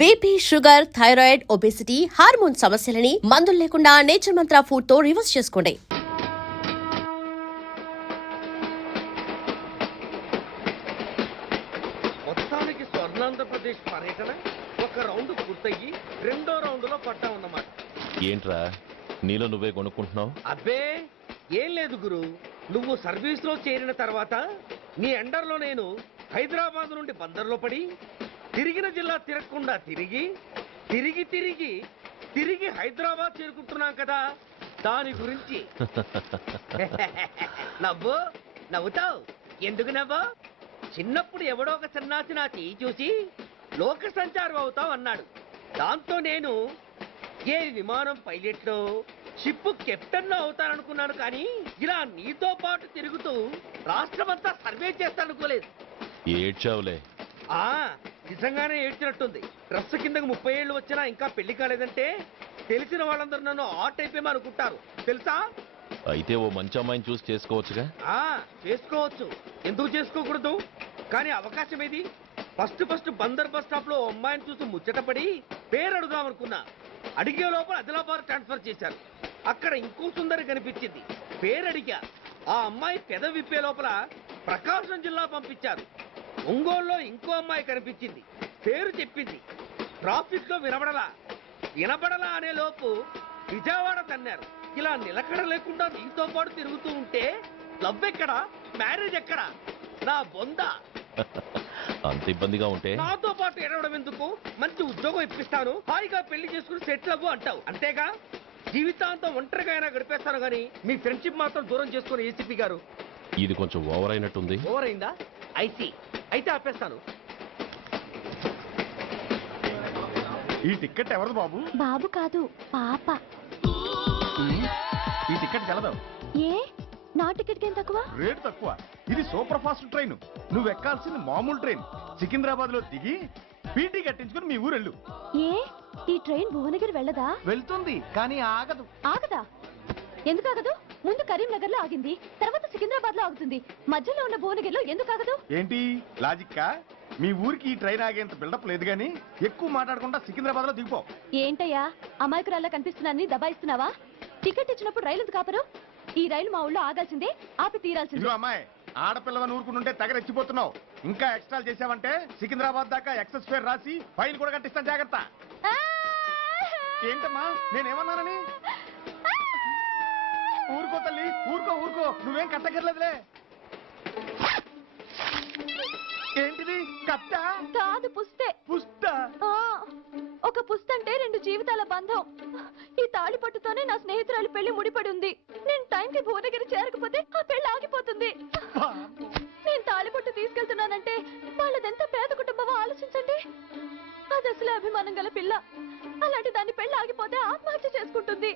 BP, sugar, thyroid, obesity, hormone సమస్యలని మందులు లేకుండా నేచర్ మంత్ర ఫుడ్ తో రివర్స్ చేసుకోండి. మొత్తానికి స్వర్ణాంధ్రప్రదేశ్ పర్యటన ఒక రౌండ్ పూర్తయ్యి రెండో రౌండ్ లో పట్టా ఉన్నమాట. ఏంట్రా నీలో నువ్వే కొనుక్కుంటున్నావు? అబ్బే ఏం లేదు గురు, నువ్వు సర్వీస్ లో చేరిన తర్వాత నీ అండర్లో నేను హైదరాబాద్ నుండి బందర్లో పడి తిరిగిన జిల్లా తిరగకుండా తిరిగి తిరిగి తిరిగి తిరిగి హైదరాబాద్ చేరుకుంటున్నాం కదా, దాని గురించి. నవ్వు నవ్వుతావు ఎందుకు నవ్వు? చిన్నప్పుడు ఎవడో ఒక సన్నాసి నా చెయ్యి చూసి లోక సంచారం అవుతావు అన్నాడు. దాంతో నేను ఏ విమానం పైలట్లో షిప్ కెప్టెన్ అవుతాననుకున్నాను, కానీ ఇలా నీతో పాటు తిరుగుతూ రాష్ట్రమంతా సర్వే చేస్తాననుకోలేదు. ఏడ్చావులే. నిజంగానే ఏడ్చినట్టుంది. డ్రెస్ కిందకు 30 ఏళ్ళు వచ్చినా ఇంకా పెళ్లి కాలేదంటే తెలిసిన వాళ్ళందరూ నన్ను ఆ టైపేమో అనుకుంటారు తెలుసా. అయితే ఓ మంచి అమ్మాయిని చూసి చేసుకోవచ్చుగా. చేసుకోవచ్చు, ఎందుకు చేసుకోకూడదు? కానీ అవకాశం ఏది? ఫస్ట్ బందర్ బస్ స్టాప్ లో అమ్మాయిని చూసి ముచ్చటపడి పేరు అడుగుదాం అనుకున్నా. అడిగే లోపల ఆదిలాబాద్ ట్రాన్స్ఫర్ చేశారు. అక్కడ ఇంకో సుందరి కనిపించింది, పేరు అడిగా. ఆ అమ్మాయి పెద విప్పే లోపల ప్రకాశం జిల్లా పంపించారు. ఒంగోలులో ఇంకో అమ్మాయి కనిపించింది, పేరు చెప్పింది. ట్రాఫిక్ లో వినబడలా అనే లోపు విజయవాడ తన్నారు. ఇలా నిలకడ లేకుండా నీతో పాటు తిరుగుతూ ఉంటే లవ్ ఎక్కడా, మ్యారేజ్ ఎక్కడా? నా బొంద. అంత ఇబ్బందిగా ఉంటే నాతో పాటు ఎడవడం ఎందుకు? మంచి ఉద్యోగం ఇప్పిస్తాను, హాయిగా పెళ్లి చేసుకుని సెటిల్ అవ్వు అంటావు అంతేగా. జీవితాంతం ఒంటరిగా అయినా గడిపేస్తాను, కానీ మీ ఫ్రెండ్షిప్ మాత్రం దూరం చేసుకుని ఏసీపీ గారు. ఇది కొంచెం ఓవర్ అయినట్టుంది. ఓవర్ అయిందా? ఐసీ, అయితే ఆపేస్తాను. ఈ టికెట్ ఎవరిది బాబు? బాబు కాదు, పాప. ఈ టికెట్ కలదు. ఏ నా టికెట్ ఏం తక్కువ? రేటు తక్కువ. ఇది సూపర్ ఫాస్ట్ ట్రైన్. నువ్వు ఎక్కాల్సింది మామూలు ట్రైన్. సికింద్రాబాద్ లో దిగి పీటీ కట్టించుకుని మీ ఊరెళ్ళు. ఏ ఈ ట్రైన్ భువనగిరి వెళ్ళదా? వెళ్తుంది కానీ ఆగదు. ఆగదా? ఎందుకు ఆగదు? ముందు కరీంనగర్ లో ఆగింది, తర్వాత సికింద్రాబాద్ లో ఆగుతుంది. మధ్యలో ఉన్న భువనగిరిలో ఎందుకు ఆగదు? ఏంటి లాజిక్కా? మీ ఊరికి ఈ ట్రైన్ ఆగేంత బిల్డప్ లేదు గానీ ఎక్కువ మాట్లాడకుండా సికింద్రాబాద్ లో దిగిపో. ఏంటయ్యా అమాయకురాల్లా కనిపిస్తున్నానని దబాయిస్తున్నావా? టికెట్ ఇచ్చినప్పుడు రైలు ఎందుకు ఆపరు? ఈ రైలు మా ఊళ్ళో ఆగాల్సిందే, ఆపి తీరాల్సిందే. ఇదిగో అమ్మాయి, ఆడపిల్లవని ఊరుకుంటుంటే తెగరెచ్చిపోతున్నావు. ఇంకా ఎక్స్ట్రాలు చేసావంటే సికింద్రాబాద్ దాకా ఎక్సెస్ ఫేర్ రాసి ఫైన్ కూడా కట్టిస్తాను, జాగ్రత్త. ఏంటమ్మా నేనేమన్నానని? ఊరుకో తల్లి, ఊరుకో, నువ్వేం కట్టగర్లేదులే. ఏంటిది? కట్ట కాదు, పుస్తే. పుష్ట? ఒక పుస్తంటే 2 జీవితాల బంధం. ఈ తాళి పట్టుతోనే నా స్నేహితురాలి పెళ్లి ముడిపడి ఉంది. నేను టైంకి భువనగిరి చేరకపోతే ఆ పెళ్లి ఆగిపోతుంది. నేను తాళిపట్టు తీసుకెళ్తున్నానంటే వాళ్ళదెంత పేద కుటుంబమో ఆలోచించండి. అది అసలు అభిమానం గల పిల్ల. అలాంటి దాన్ని పెళ్లి ఆగిపోతే ఆత్మహత్య చేసుకుంటుంది.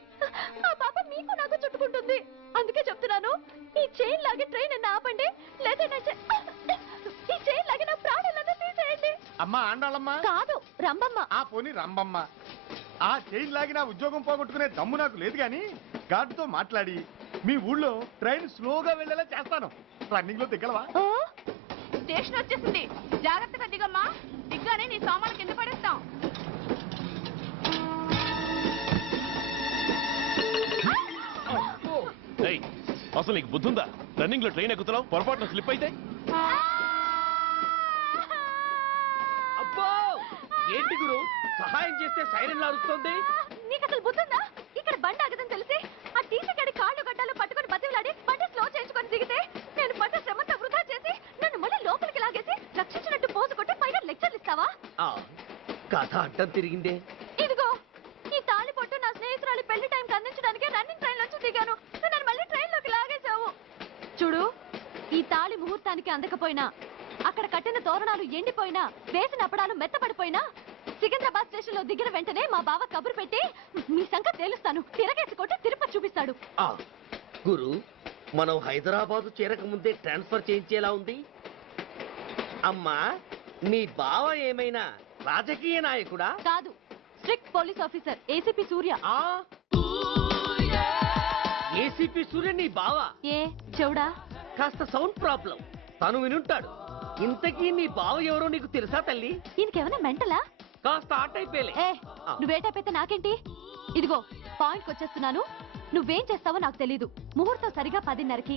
ఆ పాప మీకు నాకు చుట్టుకుంటుంది. అందుకే చెప్తున్నాను, ఈ చైన్ లాగే ట్రైన్ అన్న ఆపండి, లేదా ఈ చైన్ లాగే నా ప్రాణాలను తీసేయండి. అమ్మా ఆండాళ్ళమ్మ కాదు, రంబమ్మ. ఆ పోని రంబమ్మ. ఆ చైన్ లాగి నా ఉద్యోగం పోగొట్టుకునే దమ్ము నాకు లేదు గాని గార్డుతో మాట్లాడి మీ ఊళ్ళో ట్రైన్ స్లోగా వెళ్ళేలా చేస్తాను. రన్నింగ్ లో దిగలవా? స్టేషన్ వచ్చేసింది, జాగ్రత్తగా దిగమ్మా. దిగ్గానే నీ సామాన్లు కింద పడేస్తాం. అసలు నీకు బుద్ధుందా? రన్నింగ్ లో ట్రైన్ ఎక్కుతున్నావు, పొరపాటున స్లిప్ అయితే? అబ్బో ఏంటి గురు, సహాయం చేస్తే సైరన్ అరుస్తుంది. నీకు అసలు బుద్ధుందా? ఇక్కడ బండి ఆగదని తెలిసి ఆ టీసీ గడి కాళ్ళు గడ్డాలు పట్టుకొని బతిలాడి బండి స్లో చేయించుకొని దిగితే నేను పడ్డ శ్రమంతా వృధా చేసి నన్ను మళ్ళీ లోపలికి లాగేసి రక్షించినట్టు పోజు కొట్టి పైగా లెక్చర్లు ఇస్తావా? కథ అడ్డం తిరిగిందే. ఇదిగో ఈ తాళి పొట్టు నా స్నేహితురాలి పెళ్లి టైంకి అందించడానికి రన్నింగ్ ట్రైన్ నుంచి దిగాను. నన్ను మళ్ళీ ట్రైన్ లోకి లాగేశావు. చూడు, ఈ తాళి ముహూర్తానికి అందకపోయినా, అక్కడ కట్టిన తోరణాలు ఎండిపోయినా, వేసిన అప్పడాలు మెత్తపడిపోయినా, సికింద్రాబాద్ స్టేషన్ లో దిగిన వెంటనే మా బావ కబురు పెట్టి మీ సంగతి తేలుస్తాను, తిరగేసి కొట్టి తిరుపతి చూపిస్తాడు. గురు, మనం హైదరాబాద్ చేరక ముందే ట్రాన్స్ఫర్ చేయించేలా ఉంది. అమ్మా, నీ బావ ఏమైనా రాజకీయ నాయకుడా? కాదు, స్ట్రిక్ట్ పోలీస్ ఆఫీసర్, ఏసీపీ సూర్య. ఏసీపీ సూర్య నీ బావ? ఏ చెవుడా? కాస్త సౌండ్ ప్రాబ్లం, తను వినుంటాడు. ఇంతకీ నీ బావ ఎవరో నీకు తెలుసా తల్లి? ఈయనకేమైనా మెంటలా? కాస్త ఆట అయిపోయలే ఏ నువ్వేటైతే నాకేంటి? ఇదిగో పాయింట్కి వచ్చేస్తున్నాను. నువ్వేం చేస్తావో నాకు తెలీదు. ముహూర్తం సరిగా 10:30కి.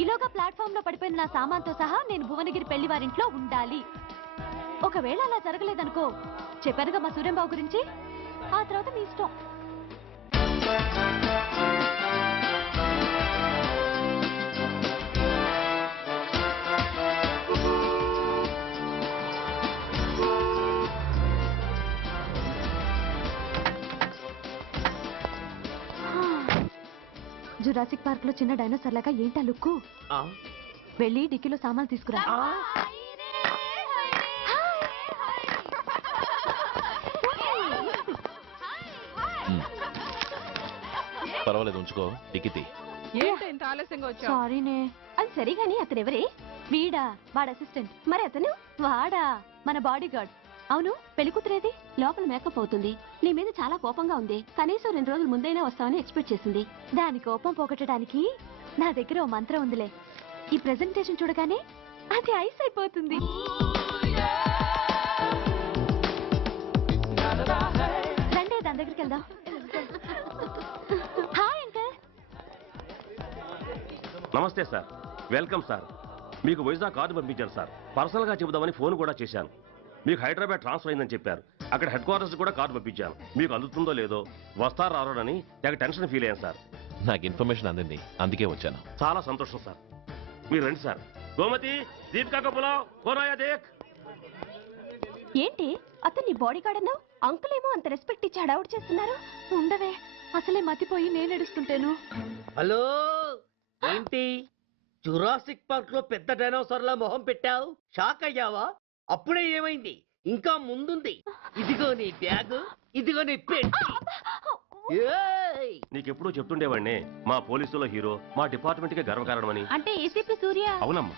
ఈలోగా ప్లాట్ఫామ్ లో పడిపోయిన నా సామాన్తో సహా నేను భువనగిరి పెళ్లి వారింట్లో ఉండాలి. ఒకవేళ అలా జరగలేదనుకో, చెప్పానుగా మా సూర్యంబాబు గురించి, ఆ తర్వాత మీ ఇష్టం. జురాసిక్ పార్క్ లో చిన్న డైనోసార్ లాగా ఏంటా లుక్కు? వెళ్ళి డిక్కీలో సామాన్లు తీసుకురా. పర్వాలేదు, ఉంచుకో. టికితి ఏంటి ఇంత ఆలస్యంగా వచ్చావు? సారీనే. అది సరిగాని అతను ఎవరే? వీడా, వాడు అసిస్టెంట్. మరి అతను? వాడా, మన బాడీ గార్డ్. అవును, పెళ్లి కూతురేది? లోపల మేకప్ అవుతుంది. నీ మీద చాలా కోపంగా ఉంది. కనీసం 2 రోజుల ముందైనా వస్తామని ఎక్స్పెక్ట్ చేసింది. దాని కోపం పోగొట్టడానికి నా దగ్గర ఓ మంత్రం ఉందిలే. ఈ ప్రెజెంటేషన్ చూడగానే అది ఐస్ అయిపోతుంది. రండి దాని దగ్గరికి వెళ్దాం. Hi uncle. నమస్తే సార్, వెల్కమ్ సార్. మీకు వైజాగ్ కార్డు పంపించారు సార్. పర్సనల్ గా చెబుదామని ఫోన్ కూడా చేశాను. మీకు హైదరాబాద్ ట్రాన్స్ఫర్ అయిందని చెప్పారు. అక్కడ హెడ్ క్వార్టర్స్ కూడా కార్డు పంపించాను. మీకు అందుతుందో లేదో, వస్తారో రారోనని తెగ టెన్షన్ ఫీల్ అయ్యాను సార్. నాకు ఇన్ఫర్మేషన్ అందింది, అందుకే వచ్చాను. చాలా సంతోషం సార్. మీరు రండి సార్. గోమతి, దీపికా కపులావ్, కోరాయా దేక్. ఏంటి అతను నీ బాడీ గార్డ్ అన్నావు? అంకుల్ ఏమో అంత రెస్పెక్ట్ ఇచ్చి హడావుడు చేస్తున్నారు. ఉండవే, అసలే మతిపోయి నేను ఎడుస్తుంటాను. హలో, ఏంటి జురాసిక్ పార్క్ లో పెద్ద డైనోసార్ లా మొహం పెట్టావు? షాక్ అయ్యావా? అప్పుడే ఏమైంది? ఇంకా ముందుంది. ఇదిగో నీ బ్యాగ్, ఇదిగో నీ పెట్టి. నీకెప్పుడు చెప్తుండేవాడిని, మా పోలీసులో హీరో, మా డిపార్ట్మెంట్ కి గర్వకారణమని. అంటే ఏసీపీ సూర్య. అవునమ్మా.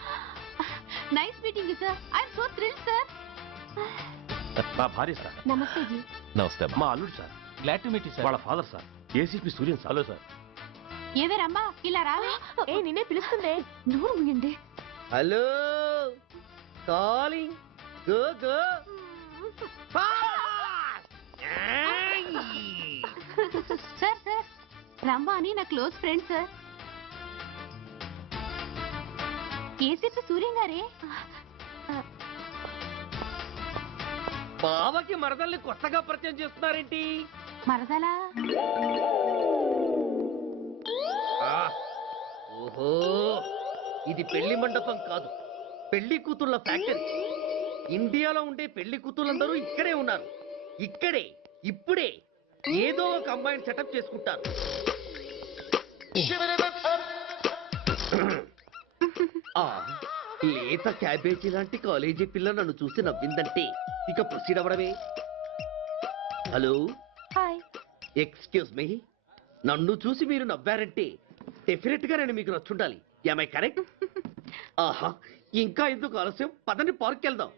Nice meeting sir. I'm so thrilled sir. మా భార్య సార్. నమస్తే జీ. నమస్తే అమ్మా. మా అల్లుడు sir. Glad to meet you వాళ్ళ father sir, ACP Suryan sir. Hello sir. ఏవేరమ్మా ఇలా రావే? ఏ నిన్నే పిలుస్తుందే. నువ్వు ముయండి. Hello, calling. Go go. Sir sir, రమ్మ అని నా close friend sir. ACP Suryam గారే. బావకి మరదల్ని కొత్తగా పరిచయం చేస్తున్నారేంటి? మరదలా? ఓహో, ఇది పెళ్లి మండపం కాదు, పెళ్లి కూతుళ్ళ ఫ్యాక్టరీ. ఇండియాలో ఉండే పెళ్లి కూతుళ్ళందరూ ఇక్కడే ఉన్నారు. ఇక్కడే ఇప్పుడే ఏదో ఒక అమ్మాయిని సెటప్ చేసుకుంటారు. ఆ, లేత క్యాబేజీ లాంటి కాలేజీ పిల్ల నన్ను చూసి నవ్విందంటే ఇక ప్రొసీడ్ అవ్వడమే. Hello, hi. Excuse me. నన్ను చూసి మీరు నవ్వారంటే డెఫినెట్ గా నేను మీకు నచ్చుండాలి. Am I correct? ఆహా, ఇంకా ఎందుకు ఆలస్యం? పదండి పార్క్ వెళ్దాం.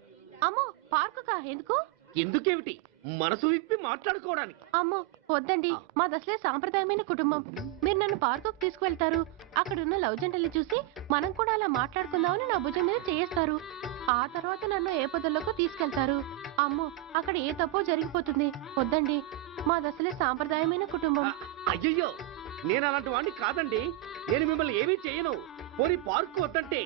అమ్మో, పార్కు కా? ఎందుకు? ఎందుకేమిటి, మనసు విప్పి మాట్లాడుకోవడానికి. అమ్మో వద్దండి, మాది అసలే సాంప్రదాయమైన కుటుంబం. మీరు నన్ను పార్కుకు తీసుకువెళ్తారు, అక్కడున్న లవ్ జంటలు చూసి మనం కూడా అలా మాట్లాడుకుందామని నా భుజం మీద చేస్తారు. ఆ తర్వాత నన్ను ఏ పొదల్లోకి తీసుకెళ్తారు. అమ్మో, అక్కడ ఏ తప్పో జరిగిపోతుంది. వద్దండి, మాది అసలే సాంప్రదాయమైన కుటుంబం. అయ్యయ్యో, నేను అలాంటి వాడిని కాదండి. నేను మిమ్మల్ని ఏమీ చేయను. పోనీ పార్క్ వద్దంటే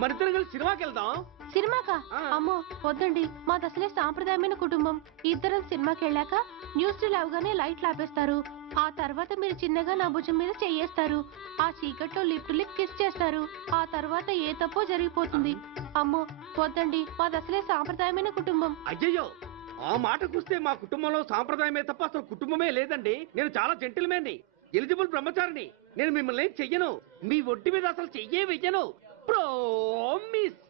మరిద్దరం కలిసి సినిమాకి వెళ్దాం. సినిమాకా? అమ్మో వద్దండి, మాది అసలే సాంప్రదాయమైన కుటుంబం. ఇద్దరం సినిమాకి వెళ్ళాక న్యూస్ అవగానే లైట్లు ఆపేస్తారు. ఆ తర్వాత మీరు చిన్నగా నా భుజం మీద చెయ్యేస్తారు. ఆ చీకట్లో లిప్ టు లిప్ కిస్ చేస్తారు. ఆ తర్వాత ఏ తప్పో జరిగిపోతుంది. అమ్మో వద్దండి, మాది అసలే సాంప్రదాయమైన కుటుంబం. అయ్యయ్యో, ఆ మాటకొస్తే మా కుటుంబంలో సాంప్రదాయమే తప్ప అసలు కుటుంబమే లేదండి. నేను చాలా జెంటిల్మెన్ని, ఎలిజిబుల్ బ్రహ్మచారిని. నేను మిమ్మల్ని ఏం చెయ్యను. మీ ఒంటి మీద అసలు చెయ్యే వెయ్యను. ప్రామిస్.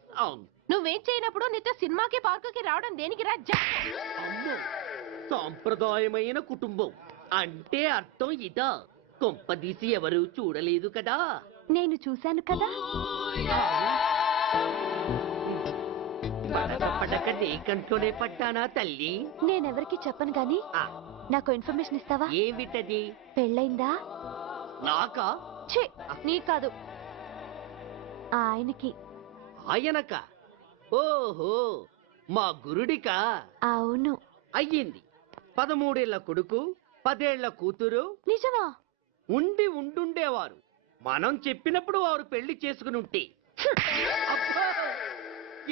నువ్వేం చేయనప్పుడు నీతో సినిమాకి పార్కుకి రావడం దేనికి రా? అమ్మో, సాంప్రదాయమైన కుటుంబం అంటే అర్థం ఇదా? కొంపదీసి ఎవరు చూడలేదు కదా? నేను చూశాను కదా. పడక నీ కంట్లోనే పడ్డానా తల్లి? నేనెవరికి చెప్పను గాని ఆ, నాకు ఇన్ఫర్మేషన్ ఇస్తావా? ఏమిటది? పెళ్ళైందా? నాకా? ఛీ, నీ కాదు, ఆయనకి. ఆయనక? ఓహో, మా గురుడికా? అవును. అయ్యింది. 13 ఏళ్ల కొడుకు, 10 ఏళ్ల కూతురు నిజమా? ఉండుండేవారు. మనం చెప్పినప్పుడు వారు పెళ్లి చేసుకుని ఉంటే. అబ్బా!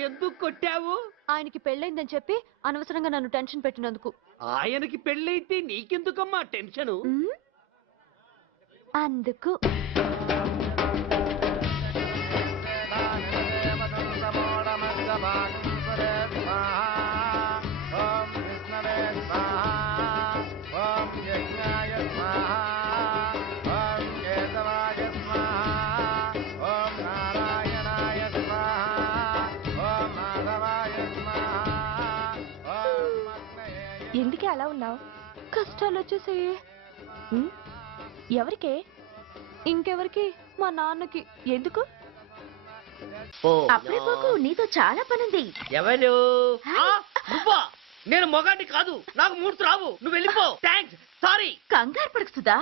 ఎందుకు కొట్టావు? ఆయనకి పెళ్ళైందని చెప్పి అనవసరంగా నన్ను టెన్షన్ పెట్టినందుకు. ఆయనకి పెళ్ళైతే నీకెందుకమ్మా టెన్షను? మ్మ్? అందుకు ఎందుకే అలా ఉన్నావు? కష్టాలు వచ్చేసాయి. ఎవరికే? ఇంకెవరికి? మా నాన్నకి. ఎందుకు? ఓ, అప్పుడే పోకు, నీతో చాలా పనుంది. ఎవరు? ఆ, నువ్వా? నేను మొగాడి కాదు, నాకు మూర్తి రావు. నువ్వు వెళ్ళిపో. Thanks, sorry. కంగారు పడకు సుధా.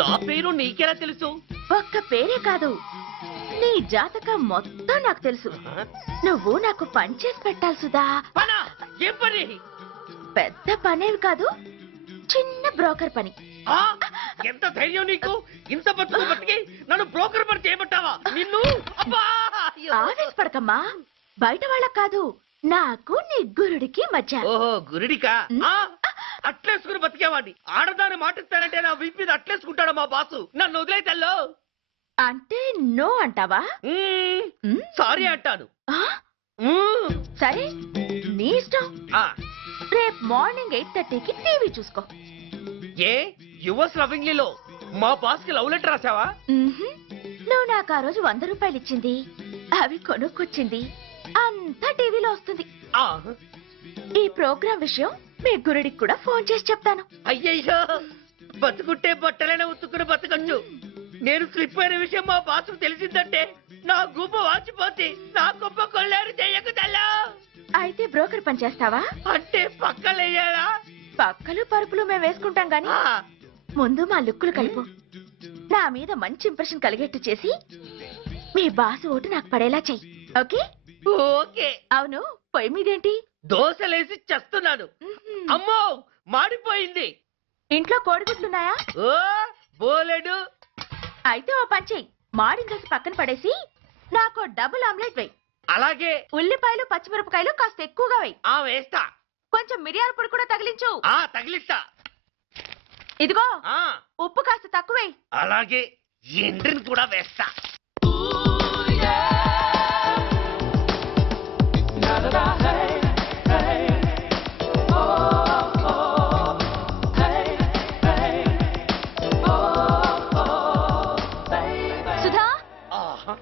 నా పేరు నీకెలా తెలుసు? ఒక్క పేరే కాదు, నీ జాతకం మొత్తం నాకు తెలుసు. నువ్వు నాకు పని చేసి పెట్టాలి సుధా. పనా? ఏం పని? పెద్ద పనేవి కాదు, చిన్న బ్రోకర్ పని. ఆ, ఎంత ధైర్యం నీకు? ఇంత బతికి నన్ను బ్రోకర్ పని చేయబట్టావా? నిన్ను అబ్బా! అయ్యో. ఆవేశపడకమ్మా, బయట వాళ్ళకు కాదు, నాకు నీ గురుడికి మధ్య. ఓహో, గురుడికా? ఆ, అట్లేసుకుని బతికేవాడిని. ఆడదాన్ని మాటిస్తానంటే నా వీపు మీద అట్లేసుకుంటాడు మా బాసు. నన్ను వదిలేతల్లో. అంటే నో అంటావా? మ్? సారీ అంటాను. ఆ? మ్మ్. సరే, నీ ఇష్టం. ఆ, రేపు మార్నింగ్ 8:30కి టీవీ చూసుకో. ఏ యువర్స్ లవింగ్లీలో మా బాస్ కి లవ్ లెటర్ రాసావా? మ్మ్హ్. నువ్వు నాకు ఆ రోజు 100 రూపాయలు ఇచ్చింది, అవి కొనుక్కొచ్చింది, అంతా టీవీలో వస్తుంది. ఆ, ఈ ప్రోగ్రాం విషయం మీ గురుడికి కూడా ఫోన్ చేసి చెప్తాను. అయ్యయ్యో, బతుకుంటే బట్టలైనా ఉత్తుకుని బతకచ్చు. నేను స్లిప్ అయిన విషయం మా బాసు తెలిసిందంటే నా గుబ్బ వాచిపోతే నా గొప్ప కొల్లారు చెయ్యకు తెల్లా. అయితే బ్రోకర్ పని చేస్తావా? అంటే పక్కలేయాలా? పక్కలు పరుపులు మేము వేసుకుంటాం గాని ఆ, ముందు మా లుక్కులు కలుపు. నా మీద మంచి ఇంప్రెషన్ కలిగేట్టు చేసి మీ బాసు ఓటు నాకు పడేలా చెయ్యి. ఓకే? ఓకే. అవును, పొయ్యి మీదేంటి? దోశలేసి చస్తున్నాను. మ్మ్హ్. అమ్మో, మాడిపోయింది. ఇంట్లో కోడిగుడ్లున్నాయా? ఓ బోలెడు. అయితే ఓ పని చెయ్యి, మాడిన దోశ పక్కన పడేసి నాకు డబుల్ ఆమ్లెట్ వేయి. అలాగే. ఉల్లిపాయలు పచ్చిమిరపకాయలు కాస్త ఎక్కువగా వేయి. ఆ, వేస్తా. కొంచెం మిరియాల పొడి కూడా తగిలించు. ఆ, తగిలిస్తా. ఇదిగో ఆ, ఉప్పు కాస్త తక్కువే. అలాగే. ఎండ్రిని కూడా వేస్తా. సుధా, ఆహా,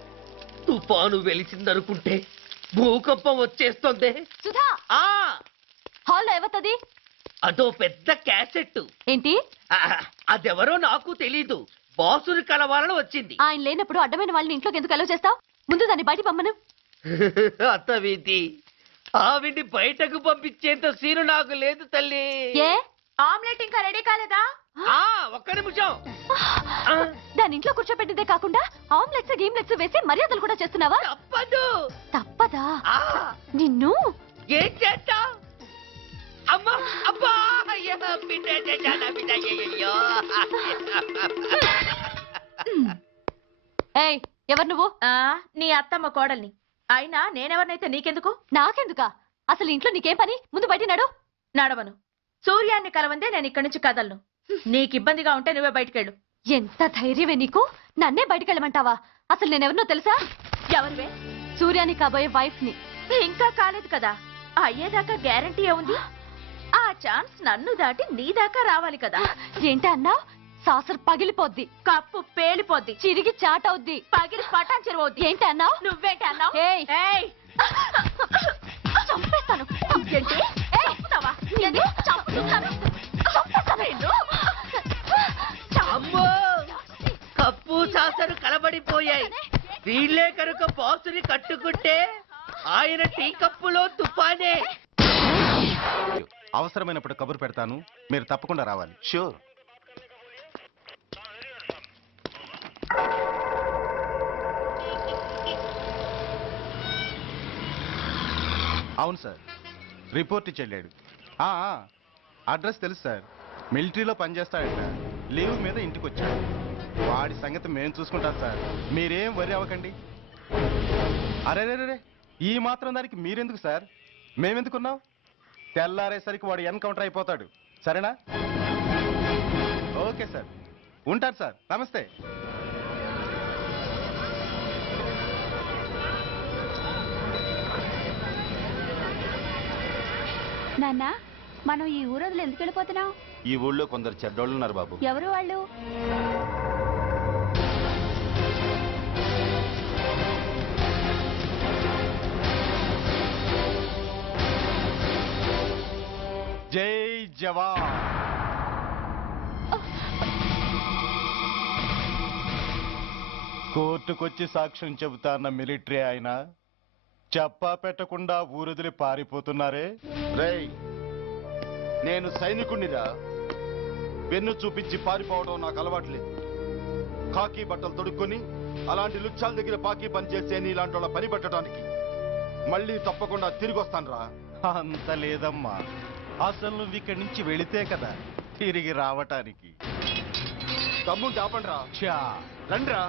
తుఫాను వెలిసిందనుకుంటే భూకంపం వచ్చేస్తుంది. సుధా, ఆ, హాల్లో ఎవతది? అదో పెద్ద క్యాసెట్. ఏంటి? అదెవరో నాకు తెలీదు. బాసుని కలవాలని వచ్చింది. ఆయన లేనప్పుడు అడ్డమైన వాళ్ళని ఇంట్లోకి ఎందుకు అలౌ చేస్తావు? ముందు దాన్ని బయట పంపను. అత్తవీతి, ఆవిడ్ని బయటకు పంపించేంత సీను నాకు లేదు తల్లి. ఏ? ఆమ్లెట్ ఇంకా రెడీ కాలేదా? ఆ, ఒక్క నిమిషం. ఆ, దాని ఇంట్లో కూర్చోబెట్టిందే కాకుండా ఆమ్లెట్స్ గీమ్లెట్స్ వేసి మర్యాదలు కూడా చేస్తున్నావా? తప్పదు. తప్పదా? ఆ, నిన్ను ఏం చేస్తా? అమ్మా, అబ్బా, అయ్యో, బిడ్డ చేశానా, బిడ్డ, అయ్యయ్యో. ఏయ్, ఎవరు నువ్వు? నీ అత్తమ్మ కోడల్ని. అయినా నేనెవరినైతే నీకెందుకు? నాకెందుకా? అసలు ఇంట్లో నీకేం పని? ముందు బయట నడు. నడవను. సూర్యాన్ని కలవందే నేను ఇక్కడి నుంచి కదలను. నీకు ఇబ్బందిగా ఉంటే నువ్వే బయటకెళ్ళు. ఎంత ధైర్యమే నీకు? నన్నే బయటకెళ్ళమంటావా? అసలు నేనెవరినో తెలుసా? ఎవరివే? సూర్యాని కాబోయే వైఫ్ ని. ఇంకా కాలేదు కదా, అయ్యేదాకా గ్యారంటీ ఏముంది? ఆ ఛాన్స్ నన్ను దాటి నీ దాకా రావాలి కదా. ఏంటి అన్నా? సాసర్ పగిలిపోద్ది, కప్పు పేలిపోద్ది, చిరిగి చాటవుద్ది, పగిలి పటాన్ చెరువవుద్ది. ఏంటి అన్నా? నువ్వేంటి అన్నావు? ఏయ్! ఏయ్! చంపేస్తాను. ఏంటి? చంపుతావా? ఏంటి? చంపుతున్నాను. చంపేస్తాను నిన్ను. అమ్మో, కప్పు సాసరు కలబడిపోయాయి. వీళ్ళే కనుక బాసుని కట్టుకుంటే ఆయన టీ కప్పులో తుఫానే. అవసరమైనప్పుడు కబురు పెడతాను, మీరు తప్పకుండా రావాలి. షూర్. అవును సార్, రిపోర్ట్ ఇచ్చి వెళ్ళాడు. అడ్రస్ తెలుసు సార్. మిలిటరీలో పనిచేస్తాడట. లీవ్ మీద ఇంటికి వచ్చాడు. వాడి సంగతి మేము చూసుకుంటాం సార్, మీరేం వరి అవ్వకండి. అరే ఈ మాత్రం దానికి మీరెందుకు సార్, మేమెందుకున్నాం? తెల్లారేసరికి వాడు ఎన్కౌంటర్ అయిపోతాడు. సరేనా? ఓకే సార్, ఉంటారు సార్. నమస్తే. నాన్న, మనం ఈ ఊరోజులు ఎందుకు వెళ్ళిపోతున్నాం? ఈ ఊళ్ళో కొందరు చెడ్డోళ్ళు ఉన్నారు బాబు. ఎవరు వాళ్ళు? జై జవాన్. కోర్టుకొచ్చి సాక్ష్యం చెబుతాన్న మిలిటరీ ఆయన చెప్పా పెట్టకుండా ఊరొదిలి పారిపోతున్నారే. రేయ్, నేను సైనికుణ్ణిరా. వెన్ను చూపించి పారిపోవడం నాకు అలవాట్లేదు. కాకి బట్టలు తొడుక్కొని అలాంటి లుచ్చాల దగ్గర పాకి పని చేసే ఇలాంటి వాళ్ళ పని పెట్టడానికి మళ్ళీ తప్పకుండా తిరిగి వస్తానురా. అంత లేదమ్మా, అసలు నువ్వు ఇక్కడి నుంచి వెళితే కదా తిరిగి రావటానికి. తమ్ముంటే ఆపండ్రా. చా రండ్రా.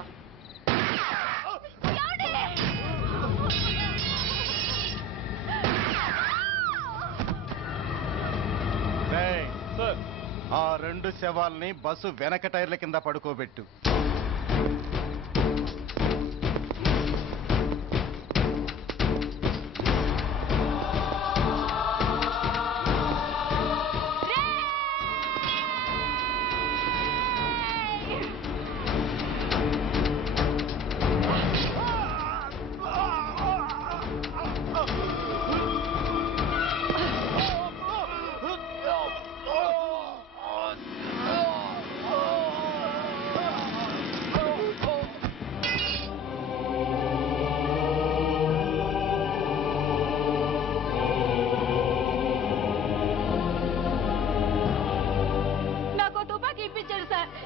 రేయ్, ఆ 2 శవాల్ని బస్సు వెనక టైర్ల కింద పడుకోబెట్టు.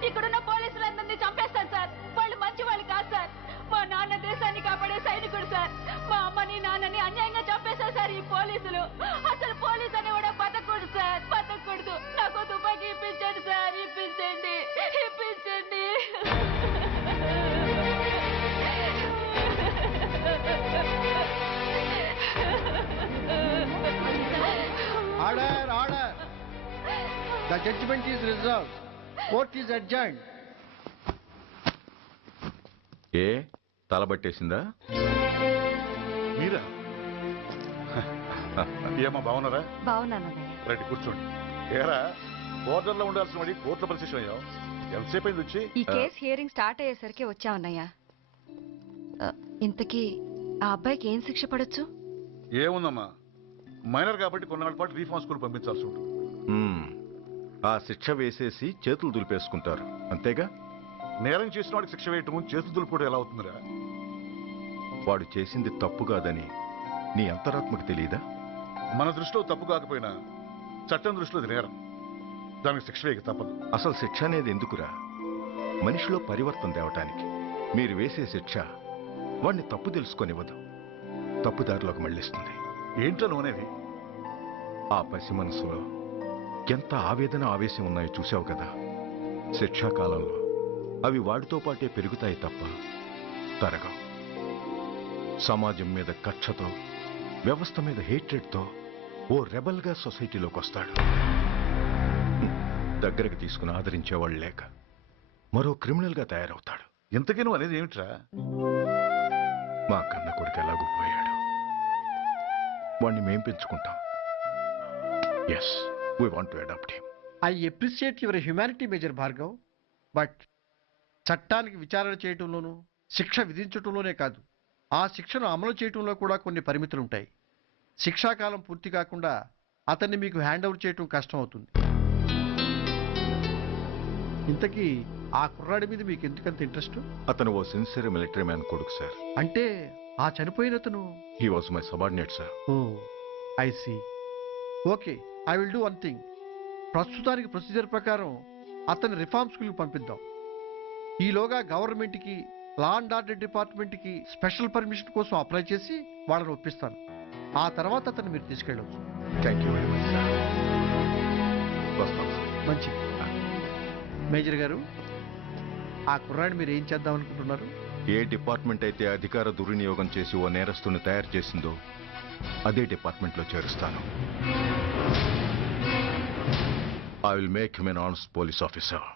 ఇక్కడున్న పోలీసులందరినీ చంపేస్తారు సార్. వాళ్ళు మంచి వాళ్ళు కాదు సార్. మా నాన్న దేశాన్ని కాపాడే సైనికుడు సార్. మా అమ్మని నాన్నని అన్యాయంగా చంపేశారు సార్ ఈ పోలీసులు. అసలు పోలీసు అని కూడా బతకూడదు సార్, బతకూడదు. నాకు తుపాకీ ఇప్పించండి సార్, ఇప్పించండి, ఇప్పించండి. Order, order. The judgment is reserved. Court is adjourned. ఏ తలబట్టేసిందా? మీరా? ఏమా బాగున్నారా? బాగున్నానన్నయ్య. రండి కూర్చోండి. ఏరా, బోర్డర్ లో ఉండాల్సిన వాడి కోర్టులో పరిశీలన అయ్యావు. ఎంతసేపు అయింది వచ్చి? ఈ కేసు హియరింగ్ స్టార్ట్ అయ్యేసరికి వచ్చామన్నయ్య. ఇంతకీ ఆ అబ్బాయికి ఏం శిక్ష పడొచ్చు? ఏముందమ్మా, మైనర్ కాబట్టి కొన్నాళ్ళ పాటు రీఫార్మ్ స్కూల్ పంపించాల్సి ఉంటుంది. ఆ శిక్ష వేసేసి చేతులు దులిపేసుకుంటారు, అంతేగా? నేరం చేసిన వాడికి శిక్ష వేయటం చేతులు దులుపుకోవడం ఎలా అవుతుందిరా? వాడు చేసింది తప్పు కాదని నీ అంతరాత్మకు తెలియదా? మన దృష్టిలో తప్పు కాకపోయినా చట్టం దృష్టిలో అది నేరం. దానికి శిక్ష వేయక తప్పదు. అసలు శిక్ష అనేది ఎందుకురా? మనిషిలో పరివర్తన తేవటానికి. మీరు వేసే శిక్ష వాడిని తప్పు తెలుసుకొనివ్వదు, తప్పుదారిలోకి మళ్ళిస్తుంది. ఏంటో నువ్వనేది? ఆ పసి మనసులో ఎంత ఆవేదన ఆవేశం ఉన్నాయో చూసావు కదా. శిక్షాకాలంలో అవి వాడితో పాటే పెరుగుతాయి తప్ప తరగవు. సమాజం మీద కక్షతో, వ్యవస్థ మీద హేట్రెడ్తో ఓ రెబల్గా సొసైటీలోకి వస్తాడు. దగ్గరకు తీసుకుని ఆదరించేవాళ్ళు లేక మరో క్రిమినల్గా తయారవుతాడు. ఇంతకీ నువ్వు అనేది ఏమిట్రా? మా కన్న కొడుకు ఎలాగూ పోయాడు, వాణ్ణి మేం పెంచుకుంటాం. Yes, we want to adopt him. I appreciate your humanity, Major Bhargav. But చట్టానికి విచారణ చేయటంలోనూ శిక్ష విధించటంలోనే కాదు, ఆ శిక్షను అమలు చేయటంలో కూడా కొన్ని పరిమితులు ఉంటాయి. శిక్షాకాలం పూర్తి కాకుండా అతన్ని మీకు హ్యాండ్ ఓవర్ చేయటం కష్టం అవుతుంది. ఇంతకీ ఆ కుర్రాడి మీద మీకు ఎందుకంత ఇంట్రెస్ట్? అతను ఓ సిన్సియర్ మిలిటరీ మ్యాన్ కొడుకు సార్. అంటే ఆ చనిపోయిన అతను? He was my subordinate sir. Oh, I see. Okay, I will do one thing. ప్రస్తుతానికి ప్రొసీజర్ ప్రకారం అతన్ని రిఫార్మ్ స్కూల్కి పంపిద్దాం. ఈలోగా గవర్నమెంట్కి, లా అండ్ ఆర్డర్ డిపార్ట్మెంట్కి స్పెషల్ పర్మిషన్ కోసం అప్లై చేసి వాళ్ళని ఒప్పిస్తాను. ఆ తర్వాత అతన్ని మీరు తీసుకెళ్ళవచ్చు. Thank you very much sir. మంచిది. మేజర్ గారు, ఆ కుర్రాడిని మీరు ఏం చేద్దాం అనుకుంటున్నారు? ఏ డిపార్ట్మెంట్ అయితే అధికార దుర్వినియోగం చేసి ఓ నేరస్తుని తయారు చేసిందో అదే డిపార్ట్మెంట్లో చేరుస్తాను. I will make him an honest police officer.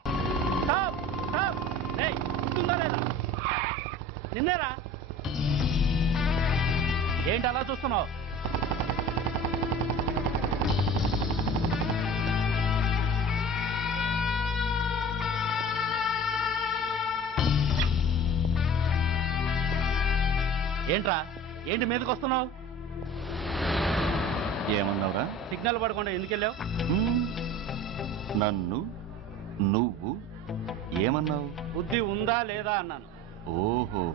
నిన్నేరా ఏంటి అలా చూస్తున్నావు? ఏంట్రా ఏంటి మీదకి వస్తున్నావు? ఏమన్నావురా? సిగ్నల్ పడకుండా ఎందుకు వెళ్ళావు? నన్ను నువ్వు ఏమన్నావు? బుద్ధి ఉందా లేదా అన్నాను. ఓహో,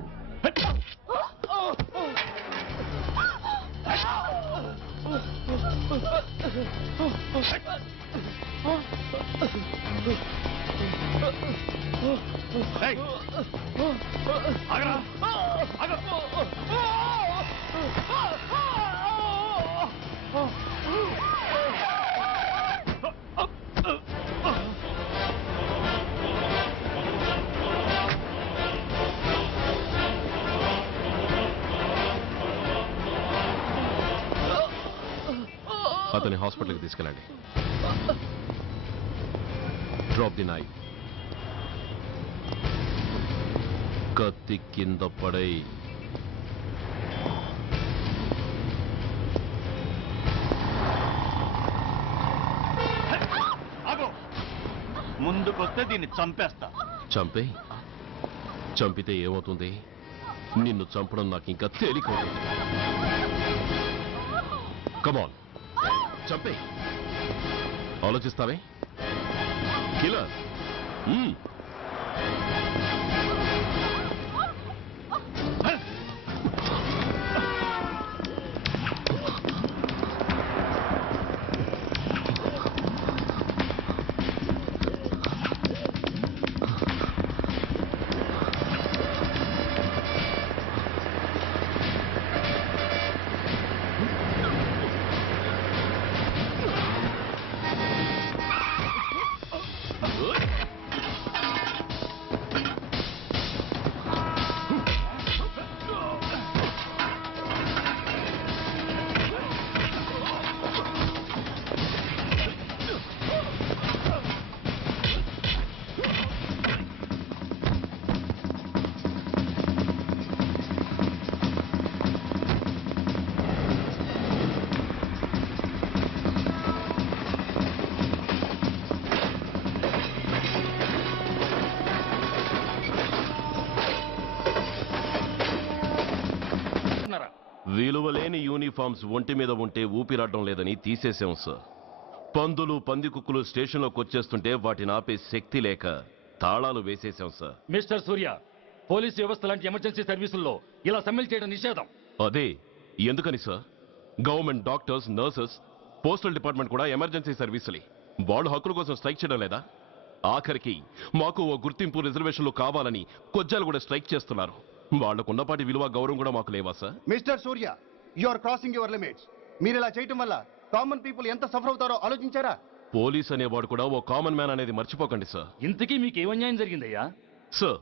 అతని హాస్పిటల్కి తీసుకెళ్ళండి. Drop the knife. కత్తి కింద పడై. ముందుకొస్తే దీన్ని చంపేస్తా. చంపే. చంపితే ఏమవుతుంది? నిన్ను చంపడం నాకు ఇంకా తేలికవుతుంది. కమాన్, చంపే. ఆలోచిస్తావే కిల్లర్? విలువలేని యూనిఫామ్స్ ఒంటి మీద ఉంటే ఊపిరాడడం లేదని తీసేసాం సార్. పందులు పందికుక్కులు స్టేషన్లోకి వచ్చేస్తుంటే వాటిని ఆపే శక్తి లేక తాళాలు వేసేసాం సార్. మిస్టర్ సూర్య, పోలీస్ వ్యవస్థ లాంటి ఎమర్జెన్సీ సర్వీసుల్లో ఇలా సమ్మెలు చేయడం నిషేధం. అదే ఎందుకని sir? Government doctors, nurses, postal department కూడా ఎమర్జెన్సీ సర్వీసులే. వాళ్ళు హక్కుల కోసం స్ట్రైక్ చేయడం లేదా? ఆఖరికి మాకు ఓ గుర్తింపు రిజర్వేషన్లు కావాలని కొజ్జాలు కూడా స్ట్రైక్ చేస్తున్నారు. వాళ్లకున్నపాటి విలువ గౌరవం కూడా మాకు లేవా sir? Mister Surya, you are crossing your limits. మీరు ఇలా చేయటం వల్ల కామన్ పీపుల్ ఎంత సఫర్ అవుతారో ఆలోచించారా? పోలీస్ అనేవాడు కూడా ఓ కామన్ మ్యాన్ అనేది మర్చిపోకండి సార్. ఇంతకీ మీకు ఏం అన్యాయం జరిగిందయ్యా? సార్,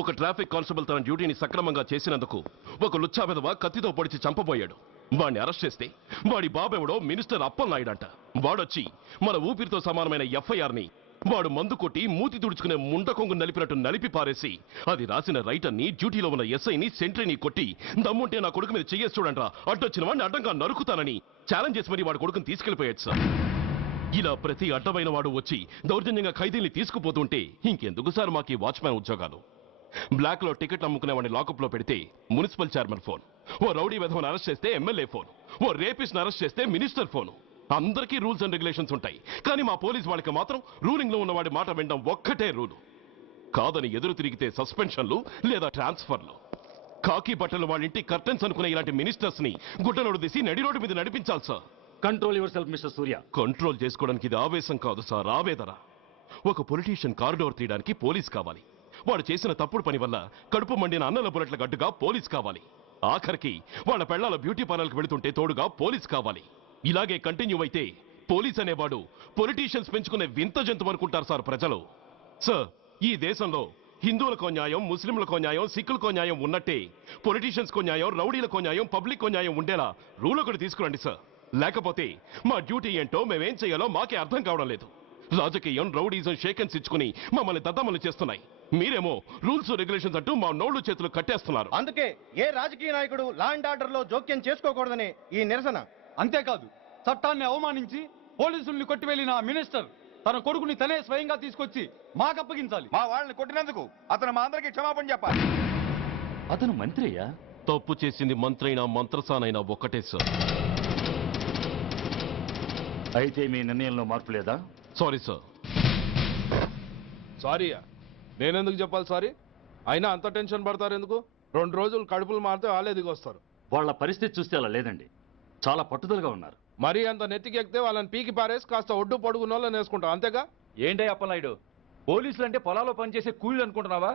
ఒక ట్రాఫిక్ కానిస్టేబుల్ తన డ్యూటీని సక్రమంగా చేసినందుకు ఒక లుచ్చా విధవ కత్తితో పొడిచి చంపబోయాడు. వాడిని అరెస్ట్ చేస్తే వాడి బాబెవడో మినిస్టర్ అప్పలనాయుడంట. వాడొచ్చి మన ఊపిరితో సమానమైన ఎఫ్ఐఆర్ని వాడు మందు కొట్టి మూతి తుడుచుకునే ముండకొంగు నలిపినట్టు నలిపి పారేసి అది రాసిన రైటర్ని, డ్యూటీలో ఉన్న ఎస్ఐని, సెంట్రీని కొట్టి దమ్ముంటే నా కొడుకు మీద చెయ్యేసి చూడంట్రా, అడ్డొచ్చిన వాడిని అడ్డంగా నరుకుతానని ఛాలెంజ్ చేసి మరి వాడి కొడుకుని తీసుకెళ్లిపోయాడు సార్. ఇలా ప్రతి అడ్డమైన వాడు వచ్చి దౌర్జన్యంగా ఖైదీల్ని తీసుకుపోతుంటే ఇంకెందుకు సార్ మాకు ఈ వాచ్మ్యాన్ ఉద్యోగాలు? బ్లాక్ లో టికెట్ అమ్ముకునే వాడిని లాకప్ లో పెడితే మున్సిపల్ చైర్మన్ ఫోన్, ఓ రౌడీ విధవను అరెస్ట్ చేస్తే ఎమ్మెల్యే ఫోన్, ఓ రేపిస్ట్ అరెస్ట్ చేస్తే మినిస్టర్ ఫోన్. అందరికీ రూల్స్ అండ్ రెగ్యులేషన్స్ ఉంటాయి, కానీ మా పోలీస్ వాళ్ళకి మాత్రం రూలింగ్ లో ఉన్న వాడి మాట వినడం ఒక్కటే రూలు. కాదని ఎదురు తిరిగితే సస్పెన్షన్లు లేదా ట్రాన్స్ఫర్లు. కాకి బట్టలు వాళ్ళ ఇంటి కర్టెన్స్ అనుకునే ఇలాంటి మినిస్టర్స్ ని గుడ్డలోడు తీసి నడి రోడ్డు మీద నడిపించాలి sir. Control your self mister Surya. Control చేసుకోవడానికి ఇది ఆవేశం కాదు సార్, ఆవేదన. ఒక పొలిటీషియన్ కారిడోర్ తీయడానికి పోలీస్ కావాలి. వాడు చేసిన తప్పుడు పని వల్ల కడుపు మండిన అన్నల బుల్లెట్ల గడ్డుగా పోలీస్ కావాలి. ఆఖరికి వాళ్ళ పెళ్లాల బ్యూటీ పార్లర్కి వెళుతుంటే తోడుగా పోలీస్ కావాలి. ఇలాగే కంటిన్యూ అయితే పోలీస్ అనేవాడు పొలిటీషియన్స్ పెంచుకునే వింత జంతువు అనుకుంటారు సార్ ప్రజలు. సార్, ఈ దేశంలో హిందువులకో న్యాయం, ముస్లింలకో న్యాయం, సిక్కులకో న్యాయం ఉన్నట్టే పొలిటీషియన్స్కో న్యాయం, రౌడీలకో న్యాయం, పబ్లిక్కో న్యాయం ఉండేలా రూల్ ఒకటి తీసుకురండి సార్. లేకపోతే మా డ్యూటీ ఏంటో మేమేం చేయాలో మాకే అర్థం కావడం లేదు. రాజకీయం, రౌడీజం షేకెన్స్ ఇచ్చుకుని మమ్మల్ని దద్దమలు చేస్తున్నాయి. మీరేమో రూల్స్ రెగ్యులేషన్స్ అంటూ మా నోళ్లు చేతులు కట్టేస్తున్నారు. అందుకే ఏ రాజకీయ నాయకుడు లా అండ్ ఆర్డర్ లో జోక్యం చేసుకోకూడదని ఈ నిరసన. అంతేకాదు, చట్టాన్ని అవమానించి పోలీసుల్ని కొట్టివెళ్లిన మినిస్టర్ తన కొడుకుని తనే స్వయంగా తీసుకొచ్చి మాకు అప్పగించాలి. మా వాళ్ళని కొట్టినందుకు అతను మా అందరికి క్షమాపణ చెప్పాలి. అతను మంత్రి అయ్యా. తప్పు చేసింది మంత్రైనా మంత్రసానైనా ఒక్కటే సార్. అయితే మీ నిర్ణయంలో మార్పు లేదా? Sorry sir. సారీయా? నేనెందుకు చెప్పాలి సారీ? అయినా అంత టెన్షన్ పడతారు ఎందుకు? 2 రోజులు కడుపులు మారితే వాళ్ళే దిగొస్తారు. వాళ్ళ పరిస్థితి చూస్తే అలా లేదండి, చాలా పట్టుదలగా ఉన్నారు. మరీ అంత నెత్తికెక్కితే వాళ్ళని పీకి పారేసి కాస్త ఒడ్డు పొడుగున్న వాళ్ళని వేసుకుంటాం, అంతేగా? ఏంటే అప్పలనాయుడు, పోలీసులు అంటే పొలాల్లో పనిచేసే కూలీలు అనుకుంటున్నావా?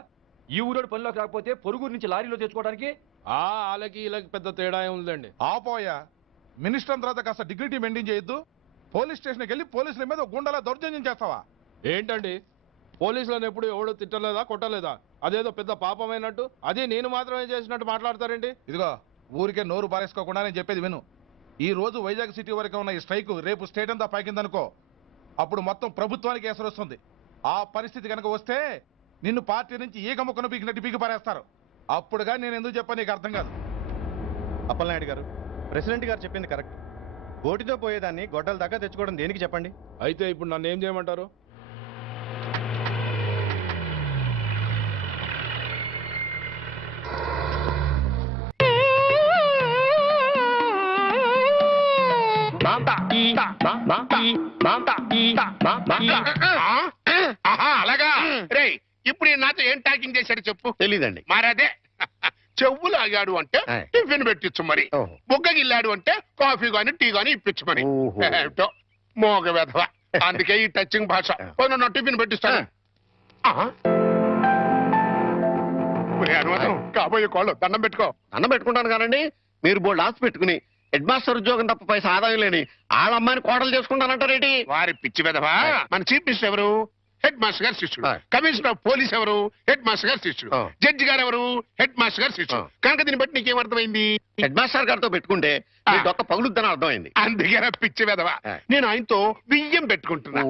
ఈ ఊరోడు పనిలోకి రాకపోతే పొరుగురు నుంచి లారీలో తెచ్చుకోవడానికి వాళ్ళకి వీళ్ళకి పెద్ద తేడా ఉందండి. ఆపోయా, మినిస్టర్ తర్వాత కాస్త డిగ్నిటీ మెయింటైన్ చేయొద్దు. పోలీస్ స్టేషన్కి వెళ్ళి పోలీసుల మీద గుండెలా దౌర్జన్యం చేస్తావా? ఏంటండి, పోలీసులను ఎప్పుడు ఎవడో తిట్టలేదా, కొట్టలేదా? అదేదో పెద్ద పాపమైనట్టు, అదే నేను మాత్రమే చేసినట్టు మాట్లాడతారేంటి? ఇదిగో, ఊరికే నోరు పారేసుకోకుండా నేను చెప్పేది విను. ఈ రోజు వైజాగ్ సిటీ వరకు ఉన్న ఈ స్ట్రైక్ రేపు స్టేట్ అంతా పైకిందనుకో, అప్పుడు మొత్తం ప్రభుత్వానికి ఎసరు వస్తుంది. ఆ పరిస్థితి కనుక వస్తే నిన్ను పార్టీ నుంచి ఈగ ముక్కను పీకినట్టు పీకి పారేస్తారు. అప్పుడుగా నేను ఎందుకు చెప్పాను నీకు అర్థం కాదు. అప్పలనాయుడు గారు, ప్రెసిడెంట్ గారు చెప్పింది కరెక్ట్. గోటితో పోయేదాన్ని గొడ్డల దాకా తెచ్చుకోవడం దేనికి చెప్పండి? అయితే ఇప్పుడు నన్ను ఏం చేయమంటారు? అలాగా రే, ఇప్పుడు నాతో ఏం టాకింగ్ చేశాడు చెప్పు. తెలీదండి. మరదే చెవులు ఆగాడు అంటే టిఫిన్ పెట్టించు, మరి బుగ్గగిల్లాడు అంటే కాఫీ గాని టీ గాని ఇప్పించు, మరి ఏమిటో మోగ వెధవ. అందుకే ఈ టచింగ్ భాష. నా టిఫిన్ పెట్టిస్తాను. అనుమానం కాబోయే కోళ్ళు దండం పెట్టుకో. దండం పెట్టుకుంటాను కానండి, మీరు బోల్డ్ ఆస్తి పెట్టుకుని హెడ్ మాస్టర్ ఉద్యోగం తప్ప పైసా ఆదాయం లేని వాళ్ళమ్మాయిని కోటలు చేసుకుంటానంటారేంటి? వారి పిచ్చి వెధవా. మన చీఫ్ మినిస్టర్ ఎవరు? హెడ్ మాస్టర్ గారు శిష్యుడు. కమిషనర్ ఆఫ్ పోలీస్ ఎవరు? హెడ్ మాస్టర్ గారు శిష్యుడు. జడ్జి గారు ఎవరు? హెడ్ మాస్టర్ గారు శిష్యుడు. కనుక దీన్ని బట్టి నీకేం అర్థమైంది? హెడ్ మాస్టర్ గారితో పెట్టుకుంటే డొక్క పగులుద్దని అర్థమైంది. అందుకే పిచ్చి వెధవా, నేను ఆయనతో బియ్యం పెట్టుకుంటున్నా.